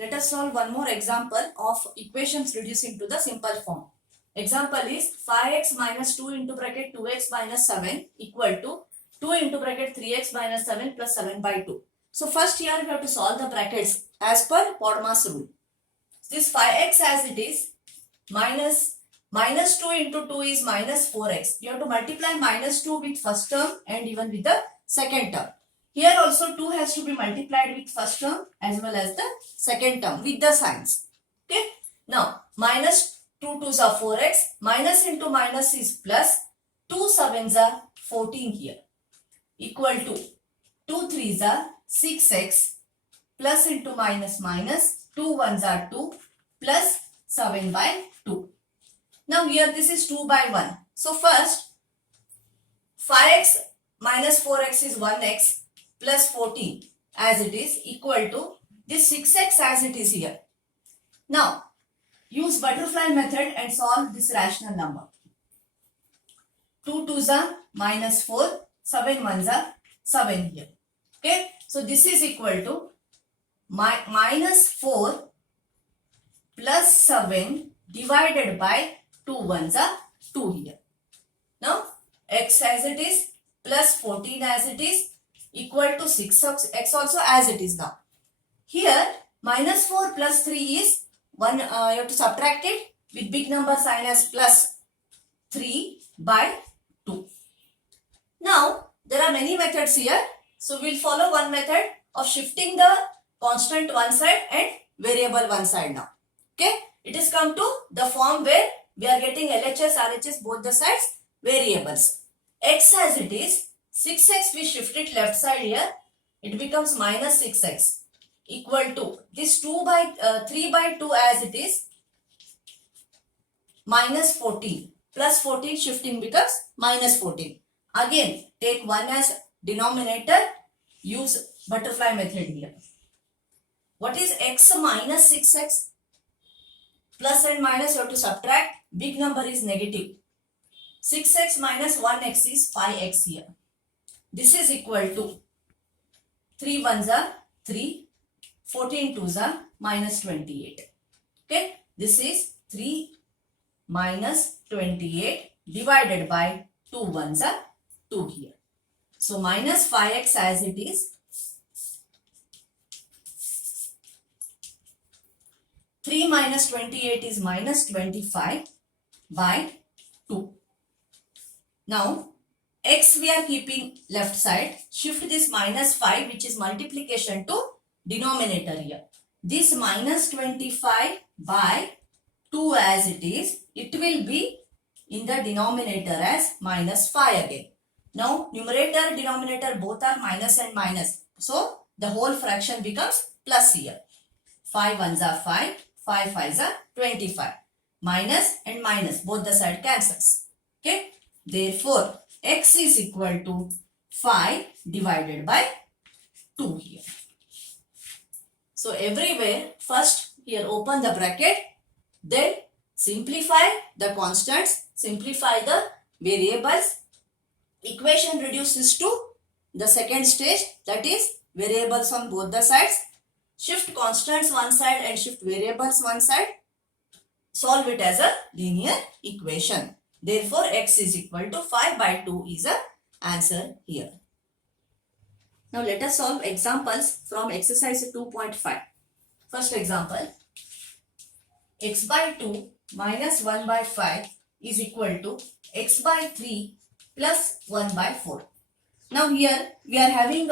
let us solve one more example of equations reducing to the simple form. Example is 5x minus 2 into bracket 2x minus 7 equal to 2 into bracket 3x minus 7 plus 7 by 2. So first here we have to solve the brackets as per Podmas rule. This 5x as it is minus 2 into 2 is minus 4x. You have to multiply minus 2 with first term and even with the second term. Here also 2 has to be multiplied with first term as well as the second term with the signs. Okay. Now minus 2 2s are 4x. Minus into minus is plus. 2 7s are 14 here. Equal to 2 3s are 6x. Plus into minus minus. 2 1s are 2 plus 7 by 2. Now here this is 2 by 1. So first 5x minus 4x is 1x plus 14 as it is equal to this 6x as it is here. Now use butterfly method and solve this rational number. 2 2s are minus 4, 7 1s are 7 here. Okay. So this is equal to minus 4 plus 7 divided by 2 1s are 2 here. Now x as it is plus 14 as it is equal to 6x also as it is now. Here minus 4 plus 3 is 1, you have to subtract it with big number sign as plus 3 by 2. Now there are many methods here. So we will follow one method of shifting the constant one side and variable one side now. Okay. It is come to the form where we are getting LHS, RHS both the sides variables. X as it is 6x, we shift it left side here. It becomes minus 6x equal to this 3 by 2 as it is minus 14 plus 14 shifting becomes minus 14. Again take 1 as denominator, use butterfly method here. What is x minus 6x? Plus and minus you have to subtract, big number is negative. 6x minus 1x is 5x here. This is equal to 3 1s are 3, 14 2s are minus 28. Okay. This is 3 minus 28 divided by 2 1s are 2 here. So minus 5x as it is. 3 minus 28 is minus 25 by 2. Now x we are keeping left side. Shift this minus 5 which is multiplication to denominator here. This minus 25 by 2 as it is, it will be in the denominator as minus 5 again. Now numerator denominator both are minus and minus. So the whole fraction becomes plus here. 5 1s are 5, 5 5s are 25. Minus and minus both the side cancels. Okay. Therefore x is equal to 5 divided by 2 here. So everywhere first here open the bracket, then simplify the constants, simplify the variables. Equation reduces to the second stage, that is variables on both the sides. Shift constants one side and shift variables one side. Solve it as a linear equation. Therefore, x is equal to 5 by 2 is the answer here. Now, let us solve examples from exercise 2.5. First example, x by 2 minus 1 by 5 is equal to x by 3 plus 1 by 4. Now, here we are having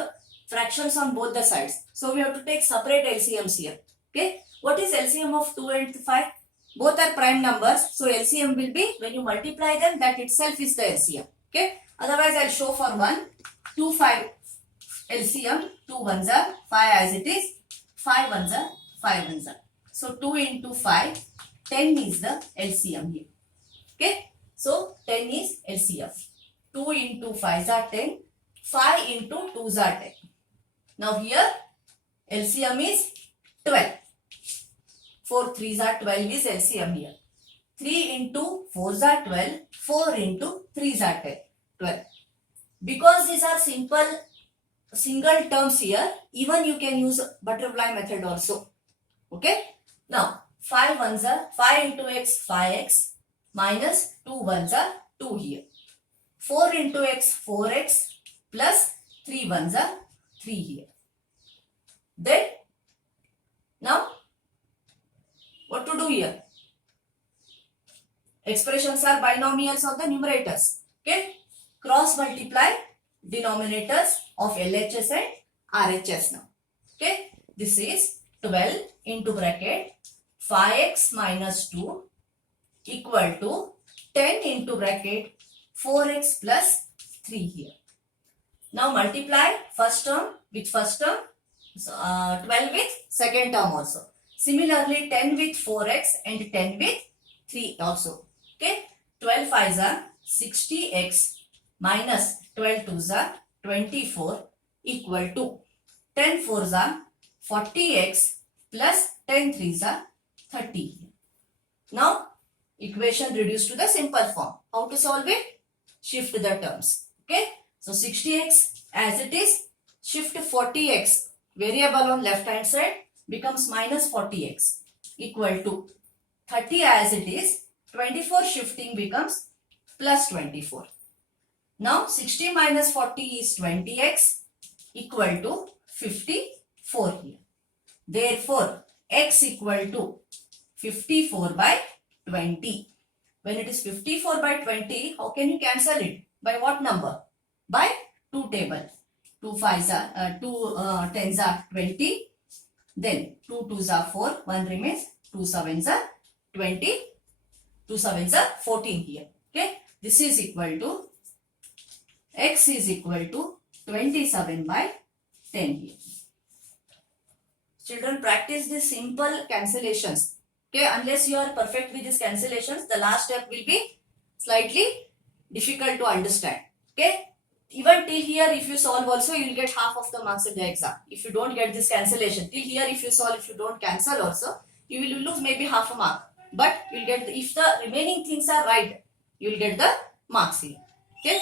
fractions on both the sides. So, we have to take separate LCMs here. Okay. What is LCM of 2 and 5? Both are prime numbers. So LCM will be when you multiply them, that itself is the LCM. Okay. Otherwise I'll show for 1, 2, 5 LCM. 2 1s are 5 as it is. 5 1s are 5 1s are. So 2 into 5, 10 is the LCM here. Okay. So 10 is LCM. 2 into 5s are 10. 5 into 2s are 10. Now here LCM is 12. 4 3s are 12 is LCM here. 3 into 4s are 12. 4 into 3s are 12. Because these are single terms here, even you can use butterfly method also. Okay. Now 5 ones are 5 into x 5x minus 2 ones are 2 here. 4 into x 4x plus 3 ones are 3 here. Then now what to do here? Expressions are binomials on the numerators. Okay. Cross multiply denominators of LHS and RHS now. Okay. This is 12 into bracket 5x minus 2 equal to 10 into bracket 4x plus 3 here. Now multiply first term with first term, 12 with second term also. Similarly 10 with 4x and 10 with 3 also. Okay. 12 5s are 60x minus 12 2s are 24 equal to 10 4s are 40x plus 10 3s are 30. Now equation reduced to the simple form. How to solve it? Shift the terms. Okay. So 60x as it is, shift 40x variable on left hand side becomes minus 40x equal to 30 as it is, 24 shifting becomes plus 24. Now 60 minus 40 is 20x equal to 54 here. Therefore x equal to 54 by 20. When it is 54 by 20, how can you cancel it? By what number? By 2 table. 2 5s are 2 10s are 20. Then 2 2s are 4. 1 remains. 2 7s are 20. 2 7s are 14 here. Okay. This is equal to x is equal to 27 by 10 here. Children, practice these simple cancellations. Okay, unless you are perfect with these cancellations, the last step will be slightly difficult to understand. Okay, even till here, if you solve also, you will get half of the marks in the exam. If you don't get this cancellation, till here, if you solve, if you don't cancel also, you will lose maybe half a mark. But you will get if the remaining things are right, you will get the marks here. Okay.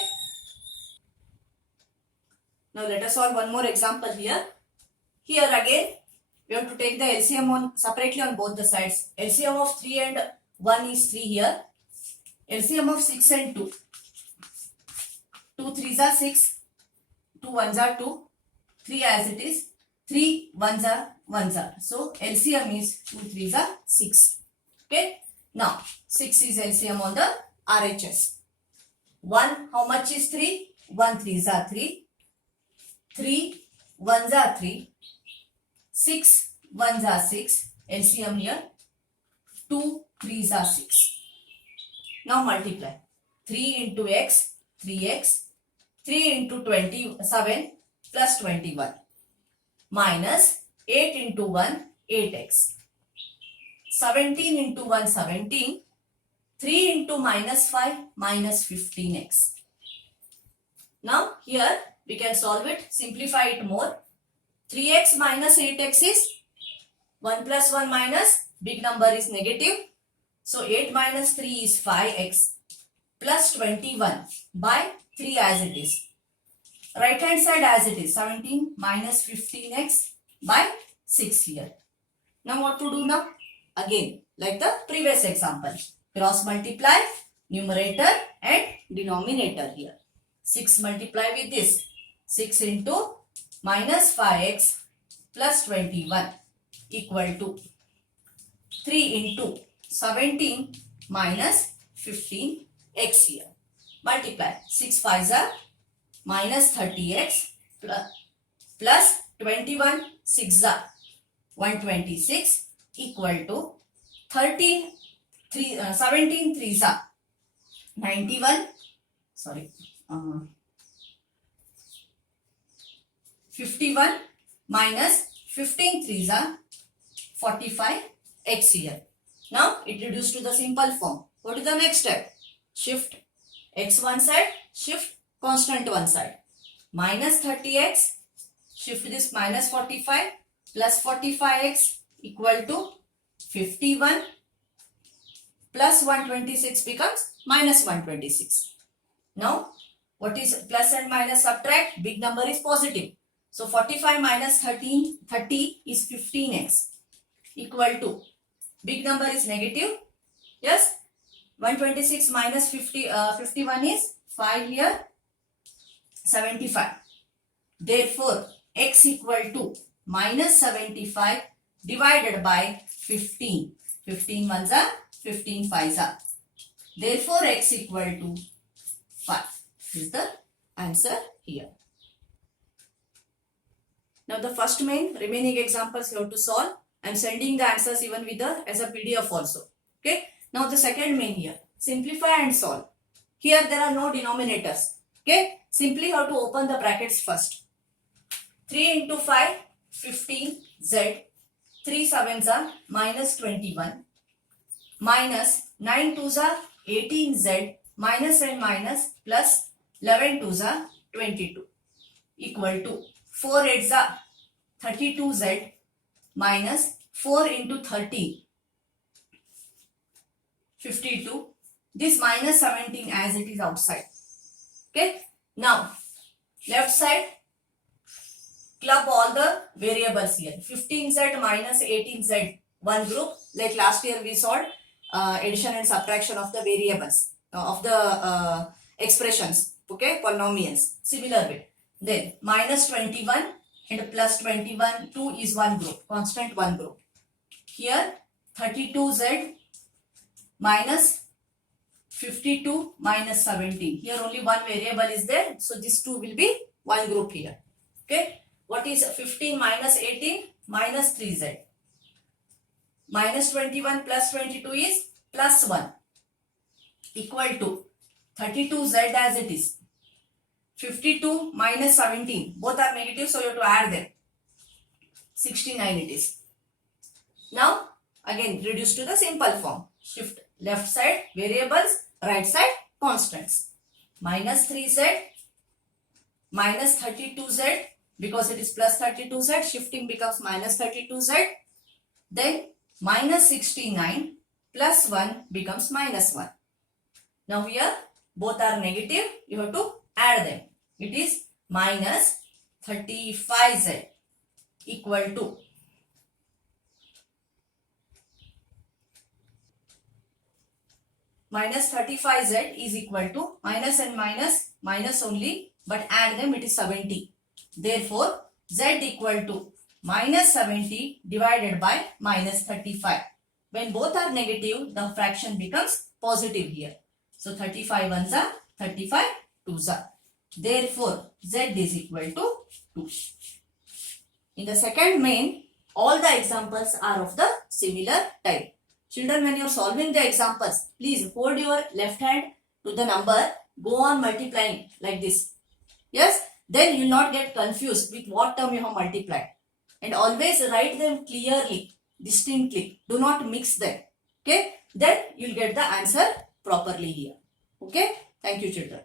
Now let us solve one more example here. Here again, we have to take the LCM on separately on both the sides. LCM of 3 and 1 is 3 here. LCM of 6 and 2. 2 3s are 6. 2 1s are 2. 3 as it is. 3 1s are 1s are. So LCM is 2 3s are 6. Okay. Now 6 is LCM on the RHS. 1 how much is 3? 1 3s are 3. 3 1s are 3. 6 1s are 6. LCM here. 2 3s are 6. Now multiply. 3 into x, 3x. 3 into 27 plus 21. Minus 8 into 1, 8x. 17 into 1, 17. 3 into minus 5, minus 15x. Now here we can solve it, simplify it more. 3x minus 8x is 1 plus 1 minus, big number is negative. So 8 minus 3 is 5x plus 21 by 3 as it is. Right hand side as it is, 17 minus 15x by 6 here. Now what to do now? Again, like the previous example. Cross multiply numerator and denominator here. 6 multiply with this. 6 into minus 5x plus 21 equal to 3 into 17 minus 15x here. Multiply. 6 5s are minus 30x plus 21 6s are 126 equal to 17 3s are 91. Sorry. 51 minus 15 3s are 45x here. Now it reduced to the simple form. What is the next step? Shift x one side, shift constant one side. Minus 30x, shift this minus 45 plus 45x equal to 51 plus 126 becomes minus 126. Now what is plus and minus subtract? Big number is positive. So 45 minus 30 is 15x. equal to, big number is negative. Yes, 126 minus 51 is 5 here, 75. Therefore, x equal to minus 75 divided by 15. 15 ones are 15 fives are. Therefore, x equal to 5 is the answer here. Now, the first main remaining examples you have to solve. I am sending the answers even with the as a PDF also. Okay. Now, the second main here. Simplify and solve. Here there are no denominators. Okay. Simply you have to open the brackets first. 3 into 5, 15 z. 3 sevens are minus 21. Minus 9 twos are 18 z. Minus and minus plus 11 twos are 22. Equal to 4 8s are 32z minus 4 into 30, 52. This minus 17 as it is outside. Okay. Now, left side, club all the variables here. 15z minus 18z, one group. Like last year we solved addition and subtraction of the variables, of the expressions. Okay, polynomials. Similar way. Then minus 21 and plus 21, 2 is one group, constant one group. Here 32z minus 52 minus 17. Here only one variable is there, so this 2 will be one group here. Okay, what is 15 minus 18? Minus 3z. Minus 21 plus 22 is plus 1 equal to 32z as it is. 52 minus 17, both are negative, so you have to add them. 69 it is. Now, again reduce to the simple form. Shift left side variables, right side constants. Minus 3z, minus 32z, because it is plus 32z, shifting becomes minus 32z. Then minus 69 plus 1 becomes minus 1. Now here both are negative, you have to add them. It is minus 35z equal to minus 35z is equal to minus and minus, minus only, but add them, it is 70. Therefore, z equal to minus 70 divided by minus 35. When both are negative, the fraction becomes positive here. So 35 ones are 35 twos are. Therefore, z is equal to 2. In the second main, all the examples are of the similar type. Children, when you are solving the examples, please hold your left hand to the number, go on multiplying like this. Yes, then you will not get confused with what term you have multiplied. And always write them clearly, distinctly. Do not mix them. Okay, then you will get the answer properly here. Okay, thank you children.